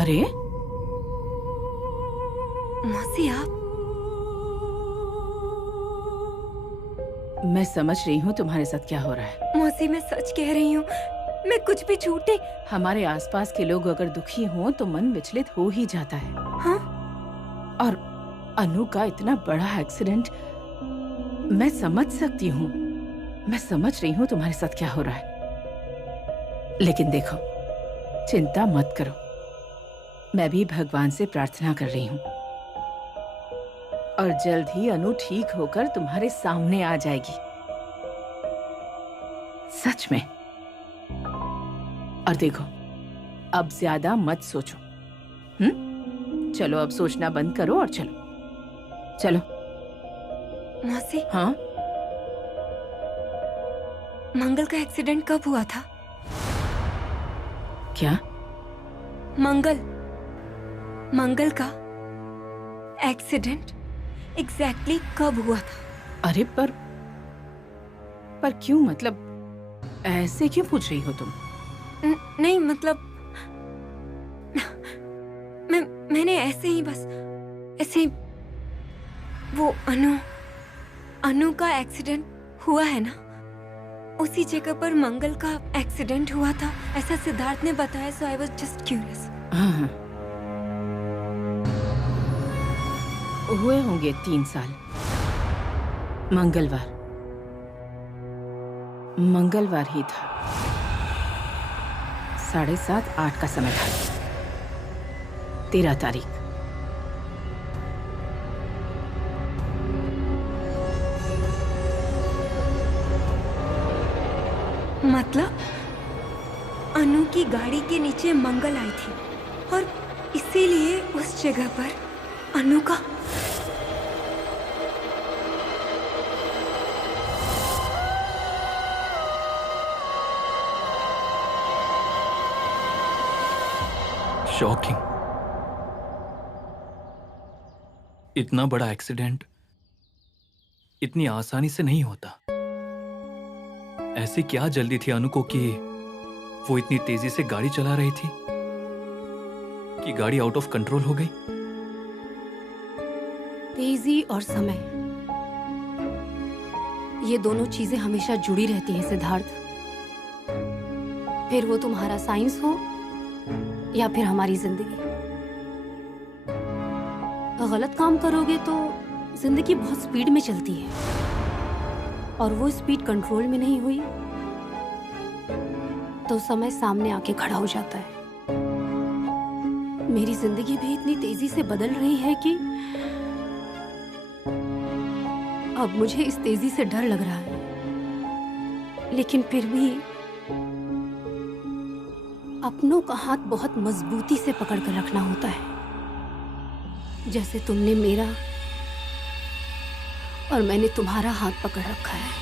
अरे मौसी आप? मैं समझ रही हूँ तुम्हारे साथ क्या हो रहा है। मौसी मैं सच कह रही हूँ, मैं कुछ भी झूठ नहीं। हमारे आसपास के लोग अगर दुखी हों तो मन विचलित हो ही जाता है। हाँ? और अनु का इतना बड़ा एक्सीडेंट, मैं समझ सकती हूँ। मैं समझ रही हूँ तुम्हारे साथ क्या हो रहा है। लेकिन देखो, चिंता मत करो। मैं भी भगवान से प्रार्थना कर रही हूँ और जल्द ही अनु ठीक होकर तुम्हारे सामने आ जाएगी। सच में। और देखो, अब ज्यादा मत सोचो। चलो अब सोचना बंद करो और चलो चलो। मौसी, हाँ? मंगल का एक्सीडेंट कब हुआ था? क्या? मंगल का एक्सीडेंट एग्जैक्टली कब हुआ था? अरे पर क्यों, मतलब ऐसे क्यों पूछ रही हो तुम? नहीं मतलब मैंने ऐसे ही बस ऐसे ही, वो अनु का एक्सीडेंट हुआ है ना, उसी जगह पर मंगल का एक्सीडेंट हुआ था, ऐसा सिद्धार्थ ने बताया। सो आई वाज जस्ट क्यूरियस। हाँ, हुए होंगे 3 साल। मंगलवार ही था। 7:30-8 का समय था। 13 तारीख। मतलब अनु की गाड़ी के नीचे मंगल आई थी और इसीलिए उस जगह पर अनु का। शॉकिंग। इतना बड़ा एक्सीडेंट इतनी आसानी से नहीं होता। ऐसी क्या जल्दी थी अनु को कि वो इतनी तेजी से गाड़ी चला रही थी कि गाड़ी आउट ऑफ कंट्रोल हो गई। तेजी और समय, ये दोनों चीजें हमेशा जुड़ी रहती हैं सिद्धार्थ। फिर वो तुम्हारा साइंस हो या फिर हमारी जिंदगी। गलत काम करोगे तो जिंदगी बहुत स्पीड में चलती है और वो स्पीड कंट्रोल में नहीं हुई तो समय सामने आके खड़ा हो जाता है। मेरी जिंदगी भी इतनी तेजी से बदल रही है कि अब मुझे इस तेजी से डर लग रहा है, लेकिन फिर भी अपनों का हाथ बहुत मजबूती से पकड़ कर रखना होता है, जैसे तुमने मेरा और मैंने तुम्हारा हाथ पकड़ रखा है।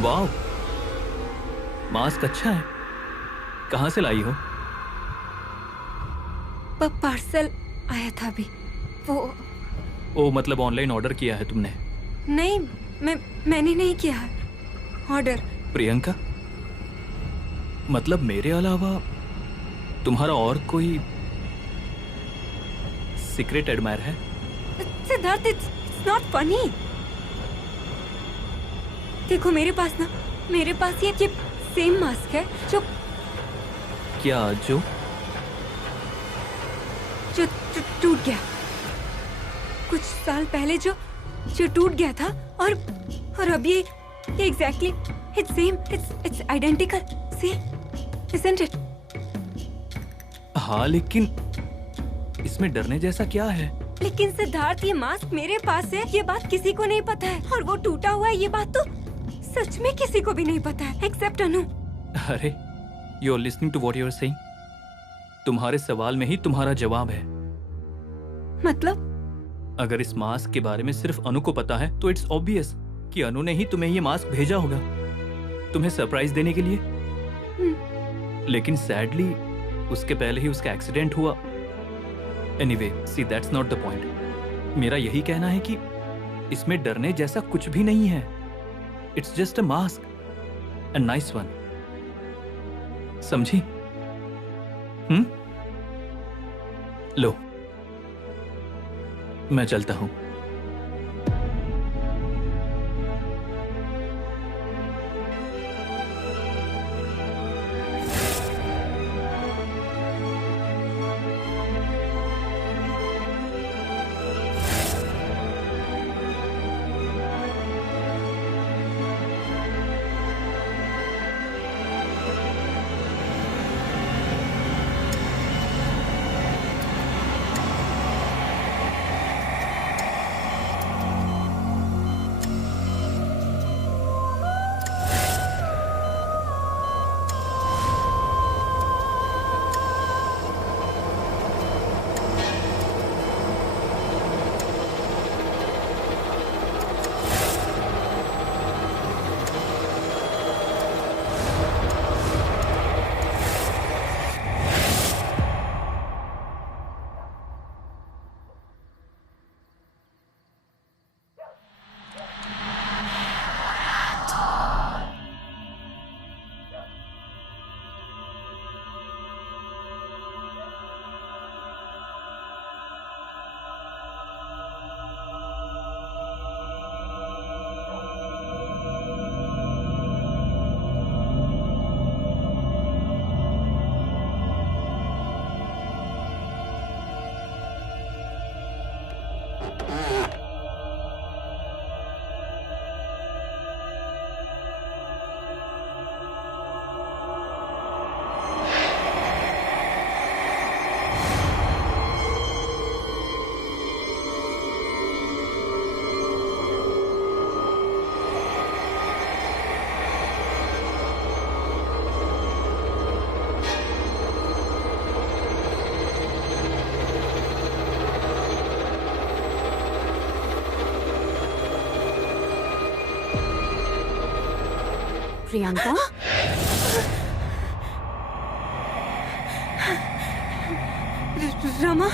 वाह, मास्क अच्छा है। कहाँ से लाई हो? पार्सल आया था अभी। वो ओ, मतलब ऑनलाइन ऑर्डर किया है तुमने? नहीं, मैंने नहीं किया है ऑर्डर। प्रियंका, मतलब मेरे अलावा तुम्हारा और कोई सीक्रेट एडमायर है? Siddharth, it's not funny. देखो मेरे पास ये सेम मास्क है जो टूट गया कुछ साल पहले, जो टूट गया था। और अब ये exactly it's same, it's identical same, isn't it? हाँ, लेकिन इसमें डरने जैसा क्या है? लेकिन सिद्धार्थ, ये मास्क मेरे पास है, ये बात किसी को नहीं पता है। और वो टूटा हुआ है, ये बात तो सच में किसी को भी नहीं पता है एक्सेप्ट अनु। अरे, you are listening to what you are saying. तुम्हारे सवाल में ही तुम्हारा जवाब है। मतलब? अगर इस मास्क के बारे में सिर्फ अनु को पता है तो इट्स ऑब्वियस कि अनु ने ही तुम्हें ये मास्क भेजा होगा, तुम्हें सरप्राइज देने के लिए। लेकिन सैडली उसके पहले ही उसका एक्सीडेंट हुआ। Anyway, see that's not the point. मेरा यही कहना है कि इसमें डरने जैसा कुछ भी नहीं है। It's just a mask, a nice one. समझी? लो, मैं चलता हूं। प्रियंका, रमा,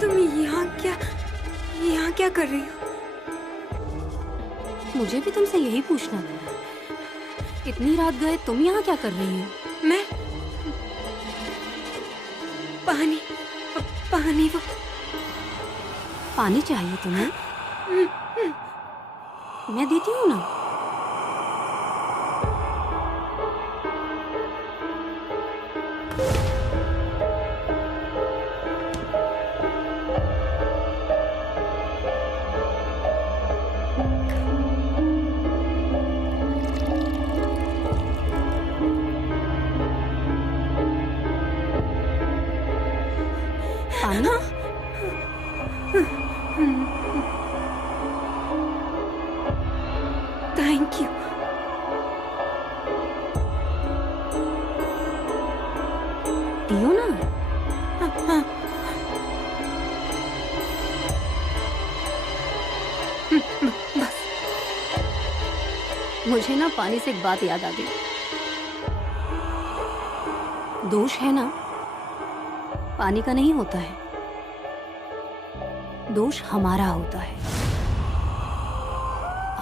तुम यहाँ क्या कर रही हो? मुझे भी तुमसे यही पूछना था। इतनी रात गए तुम यहाँ क्या कर रही हो? मैं पानी चाहिए तुम्हें? मैं देती हूँ ना। पानी? Thank you. पियो ना। हाँ। बस मुझे ना पानी से एक बात याद आ गई। दोष है ना पानी का नहीं होता है, दोष हमारा होता है।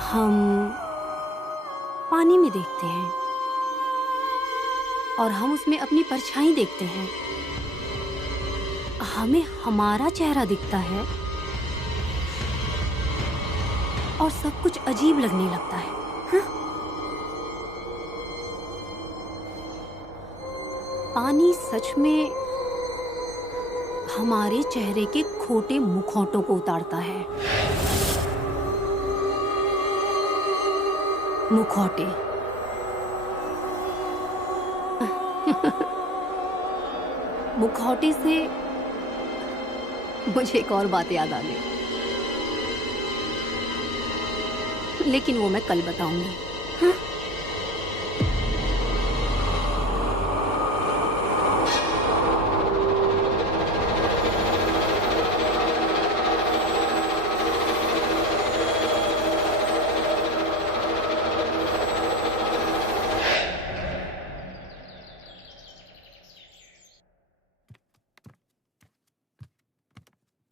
हम पानी में देखते हैं और हम उसमें अपनी परछाई देखते हैं। हमें हमारा चेहरा दिखता है और सब कुछ अजीब लगने लगता है। हाँ? पानी सच में हमारे चेहरे के खोटे मुखौटों को उतारता है। मुखौटे। मुखौटे से मुझे एक और बात याद आ गई, लेकिन वो मैं कल बताऊंगी। हाँ?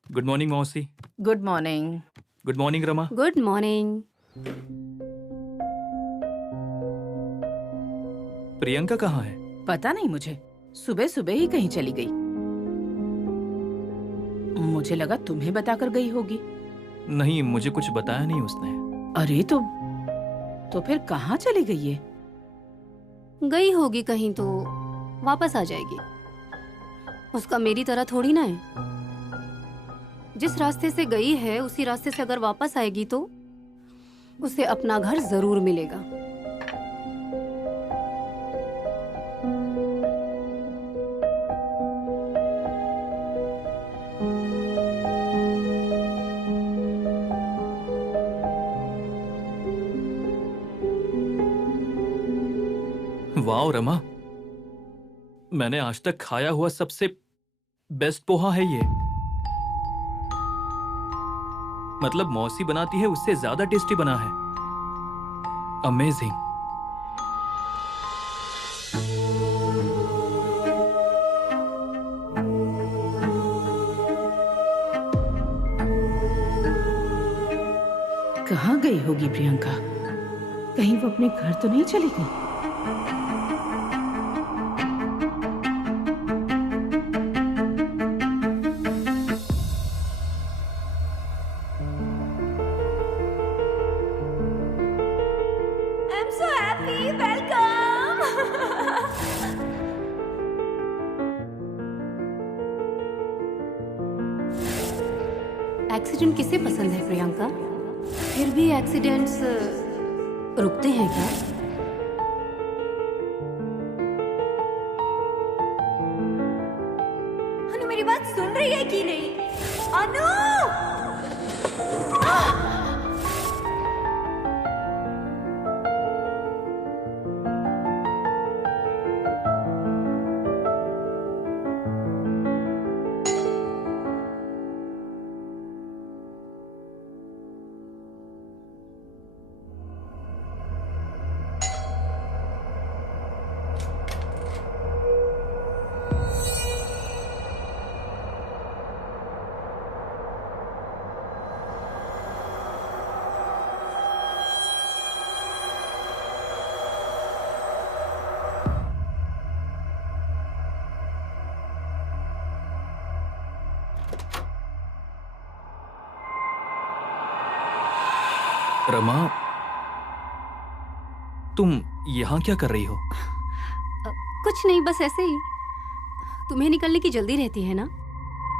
गुड मॉर्निंग मौसी। Good morning. Good morning Rama. Good morning. Priyanka कहाँ है? पता नहीं मुझे, सुबह सुबह ही कहीं चली गई। मुझे लगा तुम्हें बताकर गई होगी। नहीं, मुझे कुछ बताया नहीं उसने। अरे तो फिर कहाँ चली गई है? गई होगी कहीं तो वापस आ जाएगी। उसका मेरी तरह थोड़ी ना है। जिस रास्ते से गई है उसी रास्ते से अगर वापस आएगी तो उसे अपना घर जरूर मिलेगा। वाह रमा, मैंने आज तक खाया हुआ सबसे बेस्ट पोहा है ये। मतलब मौसी बनाती है उससे ज्यादा टेस्टी बना है। अमेजिंग। कहाँ गई होगी प्रियंका? कहीं वो अपने घर तो नहीं चली गई? I'm so happy. Welcome. Accident किसे पसंद है प्रियंका? फिर भी एक्सीडेंट्स रुकते हैं क्या? अनु मेरी बात सुन रही है कि नहीं? अनु! रमा, तुम यहाँ क्या कर रही हो? कुछ नहीं, बस ऐसे ही। तुम्हें निकलने की जल्दी रहती है ना,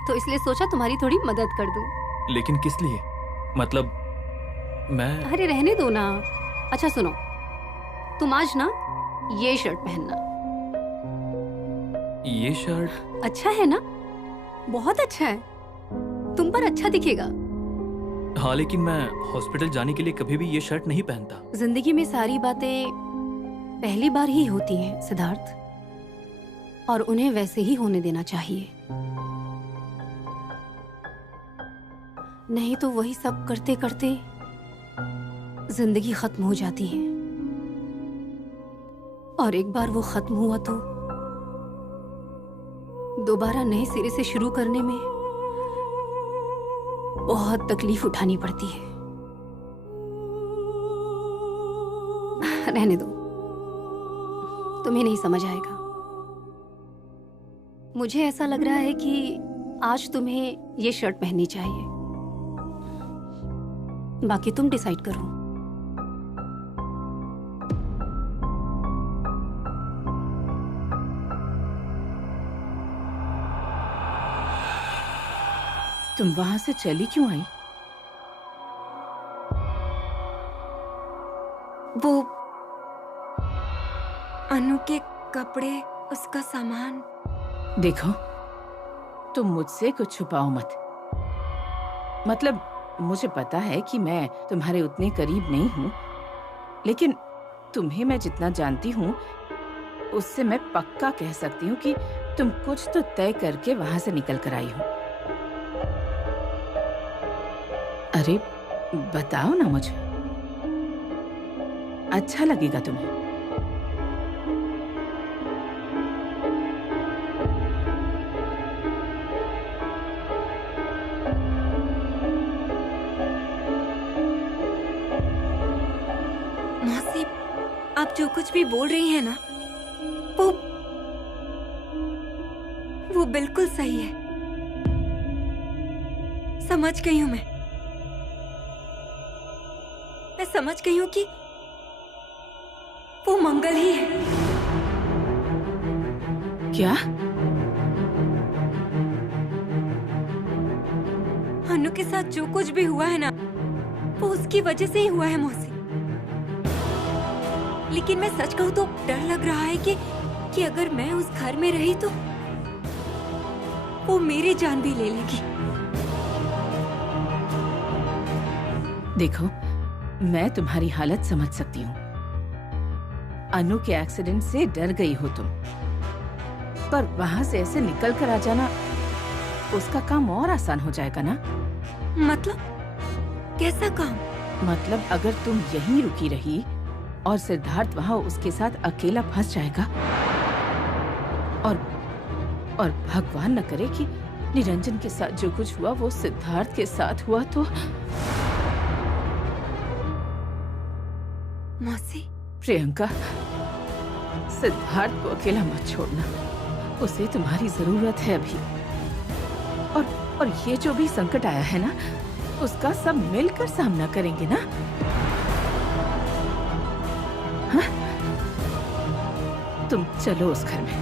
तो इसलिए सोचा तुम्हारी थोड़ी मदद कर दूं। लेकिन किस लिए? मतलब मैं... अरे रहने दो ना। अच्छा सुनो, तुम आज ना ये शर्ट पहनना। ये शर्ट? अच्छा है ना? बहुत अच्छा है, तुम पर अच्छा दिखेगा। हाँ, लेकिन मैं हॉस्पिटल जाने के लिए कभी भी ये शर्ट नहीं पहनता। जिंदगी में सारी बातें पहली बार ही होती हैं सिद्धार्थ, और उन्हें वैसे ही होने देना चाहिए। नहीं तो वही सब करते करते जिंदगी खत्म हो जाती है। और एक बार वो खत्म हुआ तो दोबारा नए सिरे से शुरू करने में बहुत तकलीफ उठानी पड़ती है। रहने दो, तुम्हें नहीं समझ आएगा। मुझे ऐसा लग रहा है कि आज तुम्हें ये शर्ट पहननी चाहिए। बाकी तुम डिसाइड करो। तुम वहां से चली क्यों आई? वो अनु के कपड़े, उसका सामान। देखो, तुम मुझसे कुछ छुपाओ मत। मतलब मुझे पता है कि मैं तुम्हारे उतने करीब नहीं हूँ, लेकिन तुम्हें मैं जितना जानती हूँ उससे मैं पक्का कह सकती हूँ कि तुम कुछ तो तय करके वहां से निकल कर आई हो। अरे बताओ ना मुझे, अच्छा लगेगा तुम्हें। मौसी, आप जो कुछ भी बोल रही हैं ना, वो बिल्कुल सही है। समझ गई हूं मैं समझ गई हूं कि वो मंगल ही है। क्या? अनु के साथ जो कुछ भी हुआ है ना, वो उसकी वजह से ही हुआ है मौसी। लेकिन मैं सच कहूं तो डर लग रहा है कि अगर मैं उस घर में रही तो वो मेरी जान भी ले लेगी। देखो, मैं तुम्हारी हालत समझ सकती हूँ। अनु के एक्सीडेंट से डर गई हो तुम, पर वहां से ऐसे निकल कर आ जाना, उसका काम और आसान हो जाएगा ना। मतलब कैसा काम? मतलब अगर तुम यहीं रुकी रही और सिद्धार्थ वहां उसके साथ अकेला फंस जाएगा, और भगवान न करे कि निरंजन के साथ जो कुछ हुआ वो सिद्धार्थ के साथ हुआ तो। मौसी, प्रियंका, सिद्धार्थ को अकेला मत छोड़ना, उसे तुम्हारी जरूरत है अभी। और ये जो भी संकट आया है ना, उसका सब मिलकर सामना करेंगे ना। हाँ? तुम चलो उस घर में,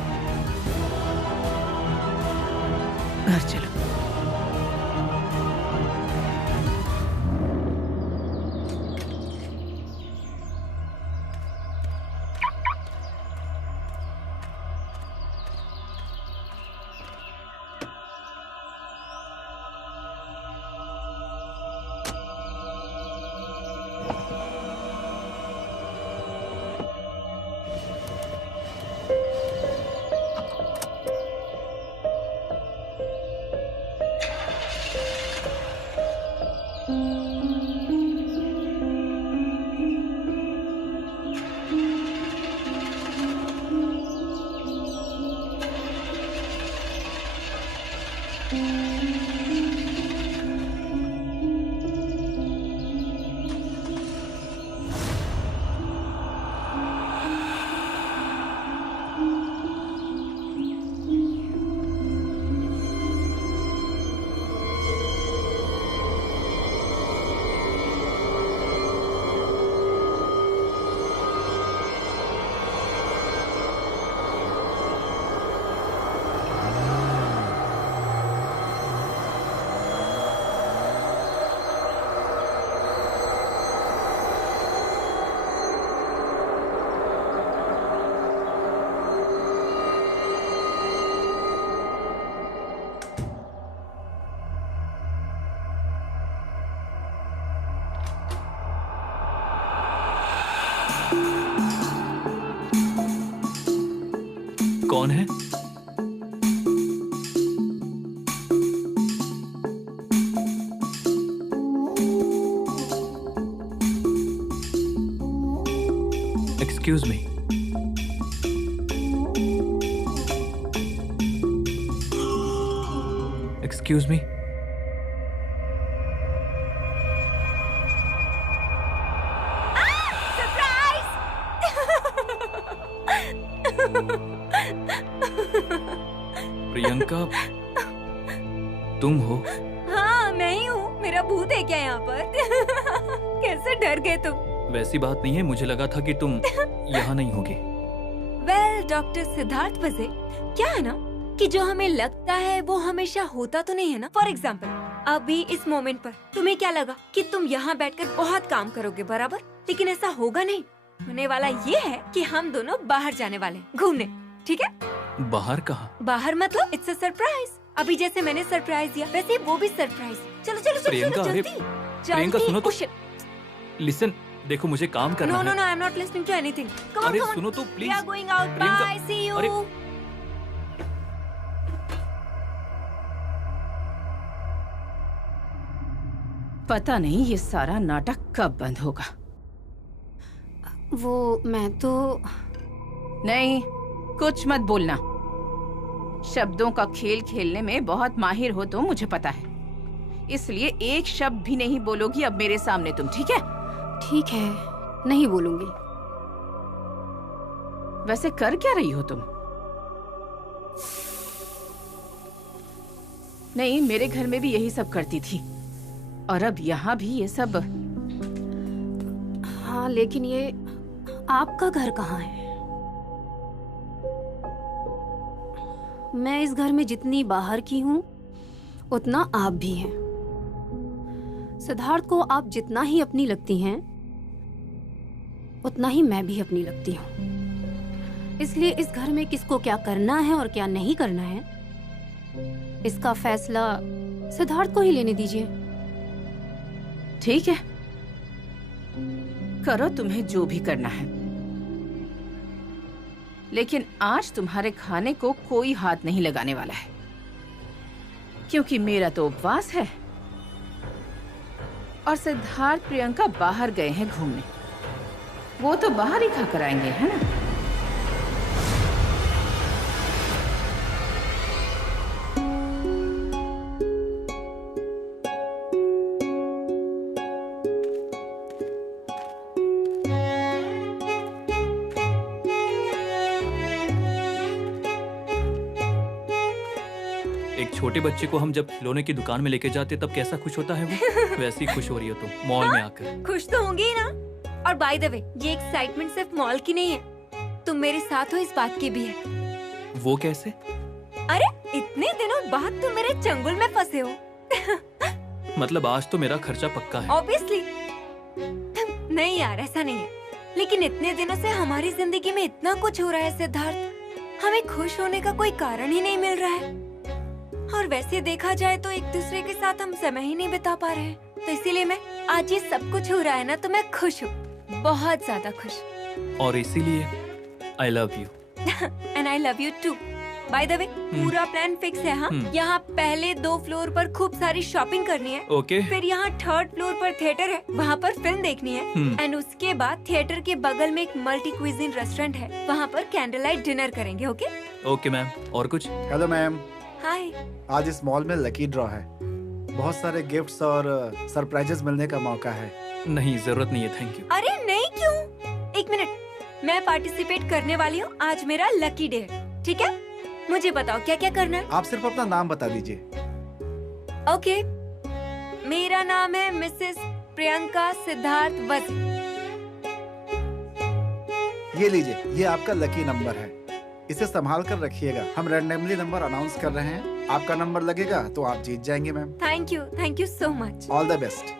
घर चलो। कौन है? Excuse me, excuse me. Priyanka, तुम हो? हाँ मैं ही हूँ। मेरा भूत है क्या यहाँ पर? कैसे डर गए तुम? वैसी बात नहीं है, मुझे लगा था कि तुम यहाँ नहीं होगी। वेल डॉक्टर सिद्धार्थ वैसे क्या है ना कि जो हमें लगता है वो हमेशा होता तो नहीं है ना। फॉर एग्जाम्पल अभी इस मोमेंट पर तुम्हें क्या लगा कि तुम यहाँ बैठकर बहुत काम करोगे, बराबर? लेकिन ऐसा होगा नहीं। होने वाला ये है कि हम दोनों बाहर जाने वाले हैं घूमने, ठीक है? बाहर कहाँ? बाहर मतलब इट्स अ सरप्राइज। अभी जैसे मैंने सरप्राइज दिया वैसे वो भी सरप्राइज। चलो चलो चलो प्रियंका, चलो अरे, जल्दी प्रियंका, सुनो तो। Oh, shit. लिसन, देखो मुझे काम करना No, है। no, no, I'm not listening to anything. Come on, अरे come on. सुनो तो We please. are going out. Priyanka, Bye. See you. अरे, पता नहीं ये सारा नाटक कब बंद होगा। वो मैं तो नहीं, कुछ मत बोलना। शब्दों का खेल खेलने में बहुत माहिर हो तुम, मुझे पता है। इसलिए एक शब्द भी नहीं बोलोगी अब मेरे सामने तुम, ठीक है? ठीक है, नहीं बोलूंगी। वैसे कर क्या रही हो तुम? नहीं, मेरे घर में भी यही सब करती थी और अब यहाँ भी ये सब। हाँ, लेकिन ये आपका घर कहाँ है? मैं इस घर में जितनी बाहर की हूँ उतना आप भी हैं। सिद्धार्थ को आप जितना ही अपनी लगती हैं उतना ही मैं भी अपनी लगती हूँ। इसलिए इस घर में किसको क्या करना है और क्या नहीं करना है, इसका फैसला सिद्धार्थ को ही लेने दीजिए। ठीक है, करो तुम्हें जो भी करना है, लेकिन आज तुम्हारे खाने को कोई हाथ नहीं लगाने वाला है, क्योंकि मेरा तो उपवास है और सिद्धार्थ प्रियंका बाहर गए हैं घूमने। वो तो बाहर ही खा कर आएंगे, है ना? एक छोटे बच्चे को हम जब खिलौने की दुकान में लेके जाते तब कैसा खुश होता है वो, वैसे ही खुश हो रही हो तुम मॉल में आकर। खुश तो होंगे ही ना। और बाय द वे ये एक्साइटमेंट सिर्फ मॉल की नहीं है, तुम मेरे साथ हो इस बात की भी है। वो कैसे? अरे इतने दिनों बाद तुम मेरे चंगुल में फंसे हो। मतलब आज तो मेरा खर्चा पक्का है। ऑब्वियसली नहीं यार, ऐसा नहीं है, लेकिन इतने दिनों से हमारी जिंदगी में इतना कुछ हो रहा है सिद्धार्थ, हमें खुश होने का कोई कारण ही नहीं मिल रहा है। और वैसे देखा जाए तो एक दूसरे के साथ हम समय ही नहीं बिता पा रहे हैं, तो इसीलिए मैं आज ये सब कुछ हो रहा है ना, तो मैं खुश हूँ, बहुत ज्यादा खुश। और इसीलिए I love you. And I love you too. By the way पूरा प्लान फिक्स है। हाँ, यहाँ पहले 2 फ्लोर पर खूब सारी शॉपिंग करनी है। ओके। फिर यहाँ 3rd फ्लोर पर थिएटर है, वहाँ पर फिल्म देखनी है। एंड उसके बाद थिएटर के बगल में एक मल्टी क्विजिन रेस्टोरेंट है, वहाँ पर कैंडल लाइट डिनर करेंगे। ओके ओके मैम, और कुछ? हेलो मैम, हाय। आज इस मॉल में लकी ड्रॉ है, बहुत सारे गिफ्ट्स और सरप्राइजेस मिलने का मौका है। नहीं, जरूरत नहीं है, थैंक यू। अरे नहीं, क्यों? एक मिनट, मैं पार्टिसिपेट करने वाली हूँ, आज मेरा लकी डे है, ठीक है? मुझे बताओ क्या क्या करना है। आप सिर्फ अपना नाम बता दीजिए। ओके, मेरा नाम है मिसेस प्रियंका सिद्धार्थ वजी। ये लीजिए, ये आपका लकी नंबर है, इसे संभाल कर रखिएगा। हम रैंडमली नंबर अनाउंस कर रहे हैं, आपका नंबर लगेगा तो आप जीत जाएंगे ma'am. Thank you so much. All the best.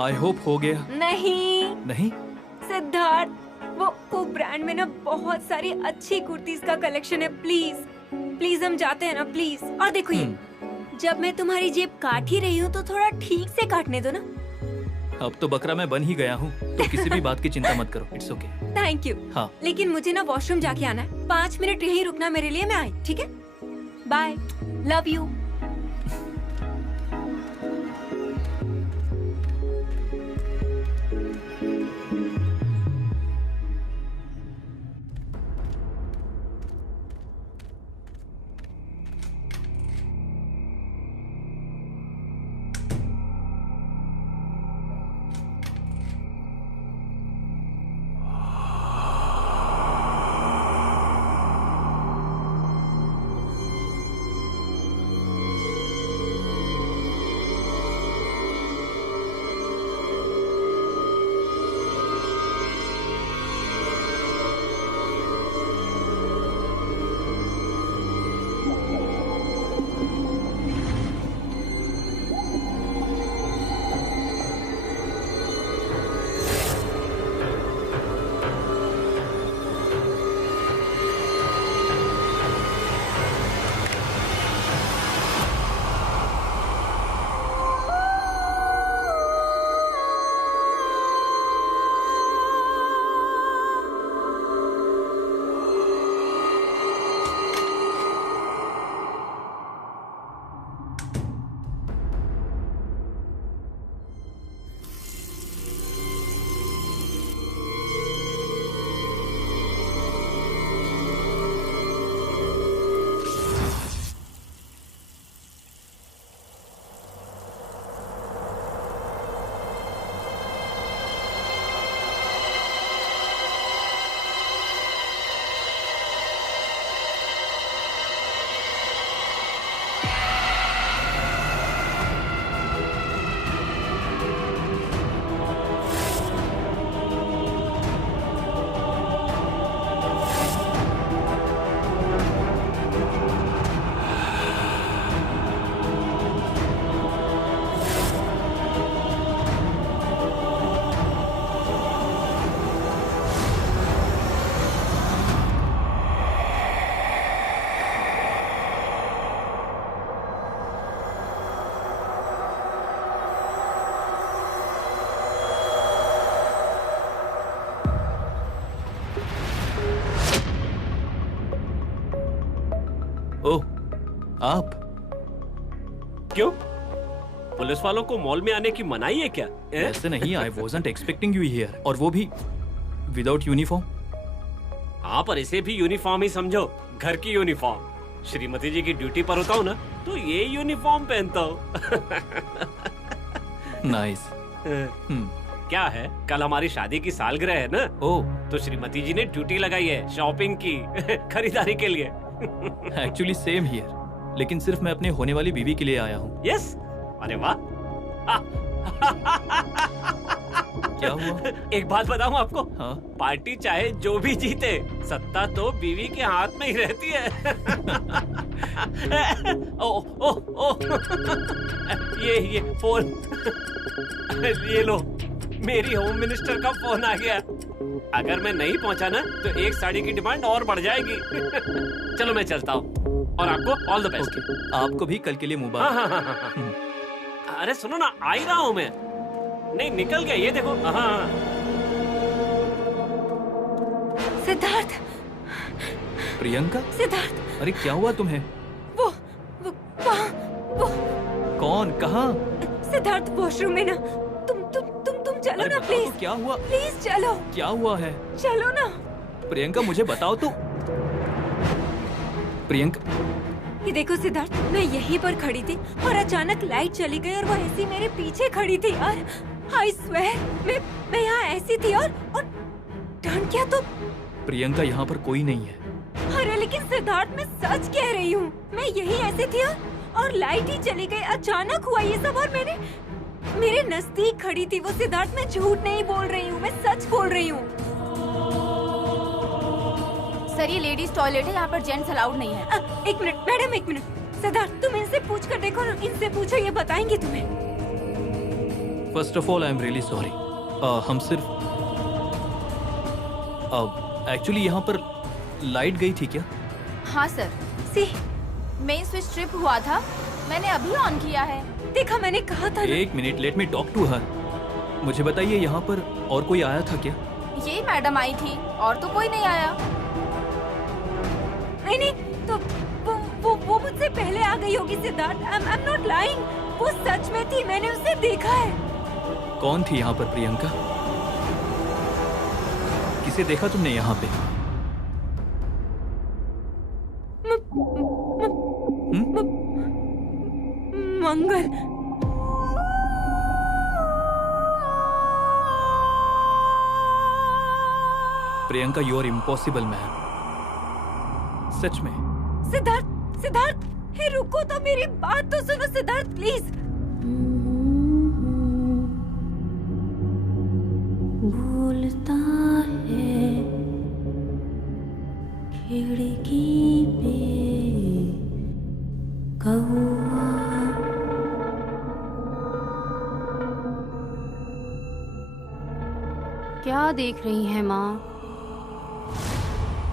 I hope हो गया। नहीं नहीं? सिद्धार्थ, वो ब्रांड में ना बहुत सारी अच्छी कुर्तीज का कलेक्शन है। प्लीज प्लीज हम जाते हैं ना, प्लीज। और देखो ये, जब मैं तुम्हारी जेब काट ही रही हूँ तो थोड़ा ठीक से काटने दो ना। अब तो बकरा मैं बन ही गया हूँ, तो किसी भी बात की चिंता मत करो। It's okay. Thank you. हाँ। लेकिन मुझे ना वॉशरूम जाके आना है, 5 मिनट यहीं रुकना मेरे लिए, मैं आई, ठीक है? Bye, love you. ओह, आप? क्यों? पुलिस वालों को मॉल में आने की मनाही है क्या? ऐसे नहीं, आई वॉजंट एक्सपेक्टिंग यू हियर, और वो भी विदाउट यूनिफॉर्म। हाँ, पर इसे भी यूनिफॉर्म ही समझो, घर की यूनिफॉर्म। श्रीमती जी की ड्यूटी पर होता हूँ ना, तो ये यूनिफॉर्म पहनता हूँ। नाइस। क्या है, कल हमारी शादी की सालगिरह है ना? ओह, तो श्रीमती जी ने ड्यूटी लगाई है शॉपिंग की, खरीदारी के लिए। एक्चुअली सेम हियर, लेकिन सिर्फ मैं अपने होने वाली बीवी के लिए आया हूँ। यस, अरे वाह। क्या हुआ? एक बात बताऊं आपको? हाँ? पार्टी चाहे जो भी जीते, सत्ता तो बीवी के हाथ में ही रहती है। ओ, ओ, ओ, ये फोन, ये लो, मेरी होम मिनिस्टर का फोन आ गया। अगर मैं नहीं पहुंचा ना, तो एक साड़ी की डिमांड और बढ़ जाएगी। चलो मैं चलता हूँ, और आपको ऑल द बेस्ट। आपको भी कल के लिए मुबारक। हाँ। अरे सुनो ना, आ ही रहा हूँ मैं। नहीं, निकल गया, ये देखो। हाँ। सिद्धार्थ, प्रियंका? सिद्धार्थ, अरे क्या हुआ तुम्हें? वो कौन? कहाँ? सिद्धार्थ, वॉशरूम में ना। तुम चलो अरे ना, बताओ प्लीज। तो क्या हुआ? प्लीज चलो। क्या हुआ है? चलो ना। प्रियंका, मुझे बताओ तो। प्रियंका, ये देखो सिद्धार्थ, मैं यहीं पर खड़ी थी और अचानक लाइट चली गई और वो ऐसी मेरे पीछे खड़ी थी। और आई स्वेयर, मैं यहाँ ऐसी थी और टर्न किया तो। प्रियंका, यहाँ पर कोई नहीं है। अरे लेकिन सिद्धार्थ, मैं सच कह रही हूँ, मैं यहीं ऐसी थी और लाइट ही चली गई। अचानक हुआ ये सब और मेरे नजदीक खड़ी थी वो। सिद्धार्थ, मैं झूठ नहीं बोल रही हूँ, मैं सच बोल रही हूँ। सर, ये लेडीज टॉयलेट है, यहाँ पर जेंट्स अलाउड नहीं है। एक मिनट मैडम, एक मिनट। सिद्धार्थ, तुम इनसे पूछ कर देखो ना, इनसे पूछो, ये बताएंगे तुम्हें। First of all I am really sorry. हम सिर्फ एक्चुअली यहाँ पर लाइट गई थी क्या? हाँ सर, सी मेन स्विच ट्रिप हुआ था, मैंने अभी ऑन किया है। देखा, मैंने कहा था ना। एक minute, let me talk to her. मुझे बताइए यहाँ पर और कोई आया था क्या? ये मैडम आई थी और तो कोई नहीं आया। नहीं, तो वो मुझसे पहले आ गई होगी Siddharth. I am not lying, वो सच में थी, मैंने उसे देखा है। कौन थी यहाँ पर प्रियंका? किसे देखा तुमने यहाँ पे? Mangal. Priyanka, you are impossible man, सच में। सिद्धार्थ, हे रुको तो, मेरी बात तो सुनो सिद्धार्थ प्लीज। भूलता है खिड़की पे कौआ। क्या देख रही हैं माँ?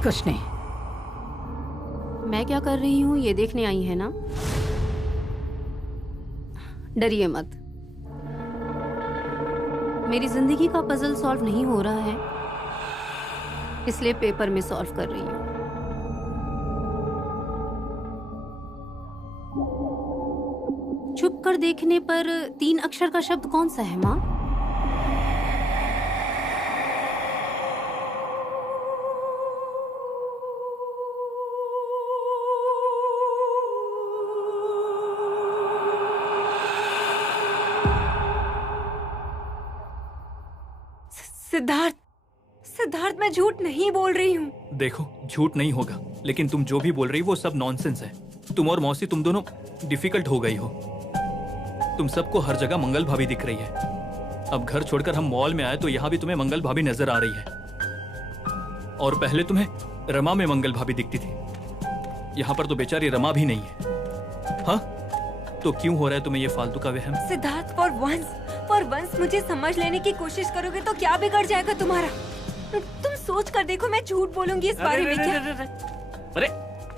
कुछ नहीं। मैं क्या कर रही हूँ ये देखने आई है ना? डरिए मत, मेरी जिंदगी का पजल सॉल्व नहीं हो रहा है, इसलिए पेपर में सॉल्व कर रही हूँ। छुप कर देखने पर 3 अक्षर का शब्द कौन सा है माँ? सिद्धार्थ, मैं झूठ नहीं बोल रही हूँ। देखो, झूठ नहीं होगा, लेकिन तुम जो भी बोल रही हो वो सब नॉनसेंस है। तुम और मौसी, तुम दोनों डिफिकल्ट हो गई हो। तुम सबको हर जगह मंगल भाभी दिख रही है। अब घर छोड़कर हम मॉल में आए तो यहाँ भी तुम्हें मंगल भाभी नजर आ रही है, और पहले तुम्हें रमा में मंगल भाभी दिखती थी। यहाँ पर तो बेचारी रमा भी नहीं है। हाँ, तो क्यों हो रहा है तुम्हें ये फालतू का वहम? सिद्धार्थ, फॉर वंस मुझे समझ लेने की कोशिश करोगे तो क्या बिगड़ जाएगा तुम्हारा? तुम सोच कर देखो, मैं झूठ बोलूंगी इस बारे में क्या? अरे,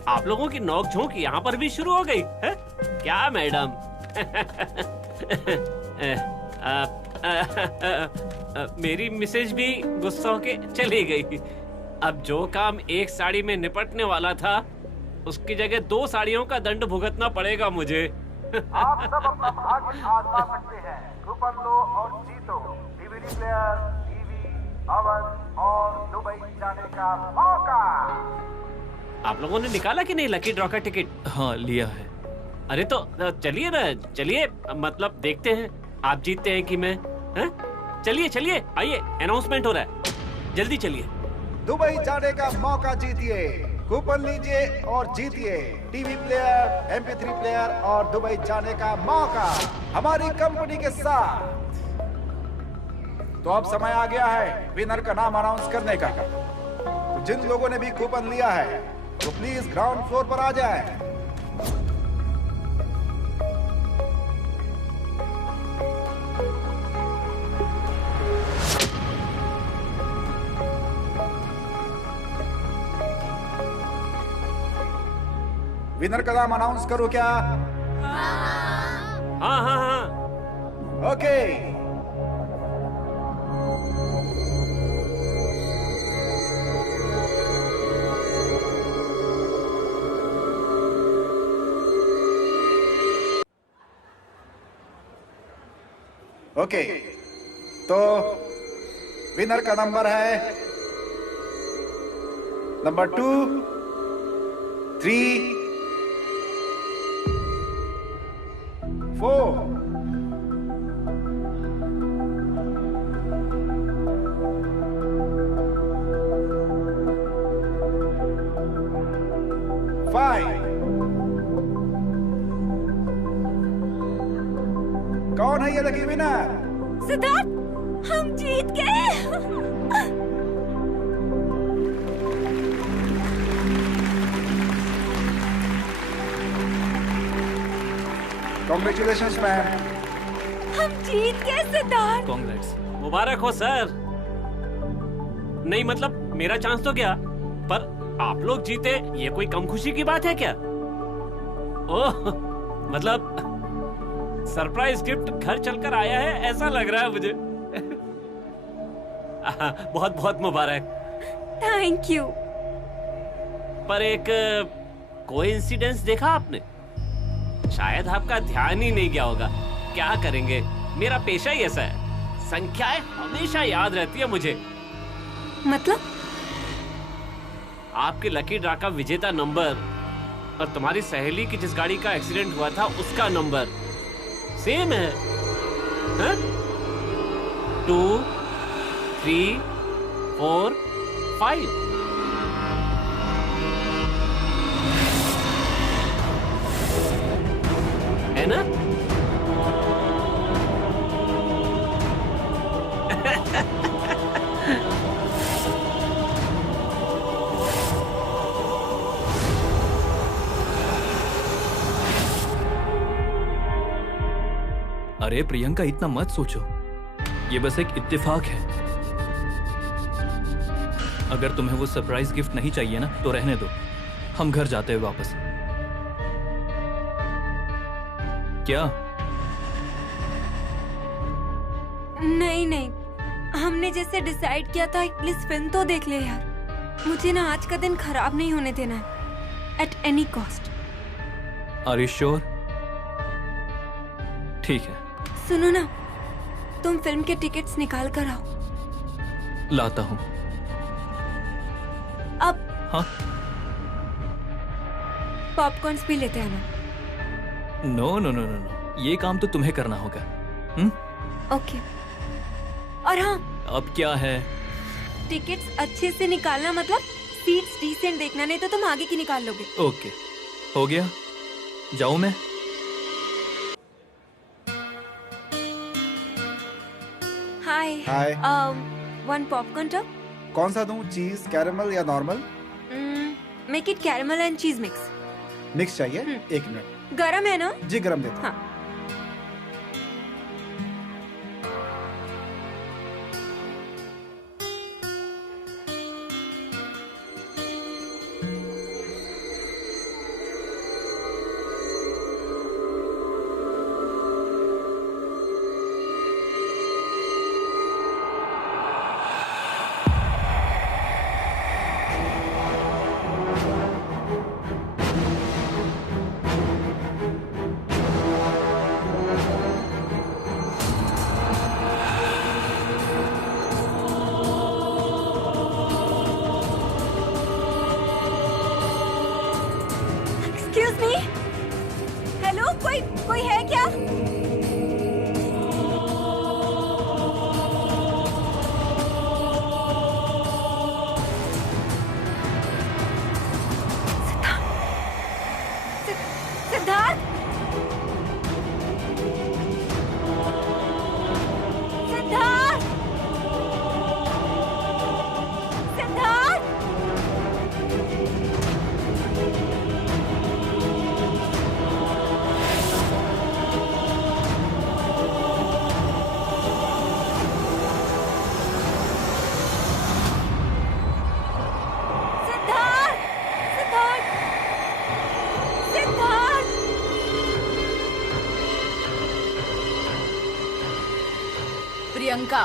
आप लोगों की नोक झोंक यहाँ पर भी शुरू हो गई है क्या मैडम? मेरी मिसेज भी गुस्सा होके चली गई। अब जो काम एक साड़ी में निपटने वाला था, उसकी जगह 2 साड़ियों का दंड भुगतना पड़ेगा मुझे। आप सब अपना भाग्य आजमा सकते हैं। कूपन लो और जीतो डीवीडी प्लेयर, टीवी, ओवन और दुबई जाने का मौका। आप लोगों ने निकाला कि नहीं लकी ड्रॉ का टिकट? हाँ, लिया है। अरे तो चलिए ना, चलिए, मतलब देखते हैं आप जीतते हैं कि मैं। हैं? चलिए आइए, अनाउंसमेंट हो रहा है, जल्दी चलिए। दुबई जाने का मौका जीतिए। कूपन लीजिए और जीतिए टीवी प्लेयर, MP3 प्लेयर और दुबई जाने का मौका हमारी कंपनी के साथ। तो अब समय आ गया है विनर का नाम अनाउंस करने का। तो जिन लोगों ने भी कूपन लिया है तो प्लीज ग्राउंड फ्लोर पर आ जाए। विनर का नाम अनाउंस करो क्या? हाँ। ओके। ओके, तो विनर का नंबर है नंबर 2, 3, 4। कौन है ये लकी विनर? सिद्धार्थ, हम जीत गए। Congratulations ma'am. हम जीत गए सिद्धार्थ। कांग्रेट्स। मुबारक हो सर। नहीं मतलब मेरा चांस तो गया, पर आप लोग जीते ये कोई कम खुशी की बात है क्या? ओह मतलब सरप्राइज गिफ्ट घर चलकर आया है ऐसा लग रहा है मुझे। बहुत बहुत मुबारक। Thank you. पर एक कोइंसिडेंस देखा आपने? शायद आपका ध्यान ही नहीं गया होगा। क्या करेंगे, मेरा पेशा ही ऐसा है। संख्याएं हमेशा याद रहती है मुझे। मतलब? आपके लकी ड्रा का विजेता नंबर और तुम्हारी सहेली की जिस गाड़ी का एक्सीडेंट हुआ था उसका नंबर सेम है। 2, 3, 4, 5। है ना? अरे प्रियंका, इतना मत सोचो, ये बस एक इत्तेफाक है। अगर तुम्हें वो सरप्राइज गिफ्ट नहीं चाहिए ना तो रहने दो, हम घर जाते हैं वापस। क्या? नहीं नहीं, हमने जैसे डिसाइड किया था एटलीस्ट फिल्म तो देख ले यार। मुझे ना आज का दिन खराब नहीं होने देना है at any cost. Are you sure? ठीक है, सुनो ना, तुम फिल्म के टिकट्स निकाल कर आओ। लाता हूं। अब हाँ? पॉपकॉर्न्स भी लेते हैं ना। No no no no no, ये काम तो तुम्हें करना होगा। ओके। और हाँ, अब क्या है? टिकट्स अच्छे से निकालना, मतलब सीट्स डिसेंट देखना, नहीं तो तुम आगे की निकाल लोगे। ओके, हो गया। जाऊं मैं? हाय। हाय। 1 पॉपकॉर्न टब। कौन सा दूं, चीज कैरेमल या normal? Make it caramel and चीज मिक्स। मिक्स चाहिए? 1 मिनट। गरम है ना? जी गरम देता हूं। हाँ। एक्सक्यूज मी, हेलो, कोई है क्या? सिद्धार्थ, सिद्धार्थ, सिद्धार्थ। सिद्धार्थ, सिद्धार्थ, सिद्धार्थ। प्रियंका,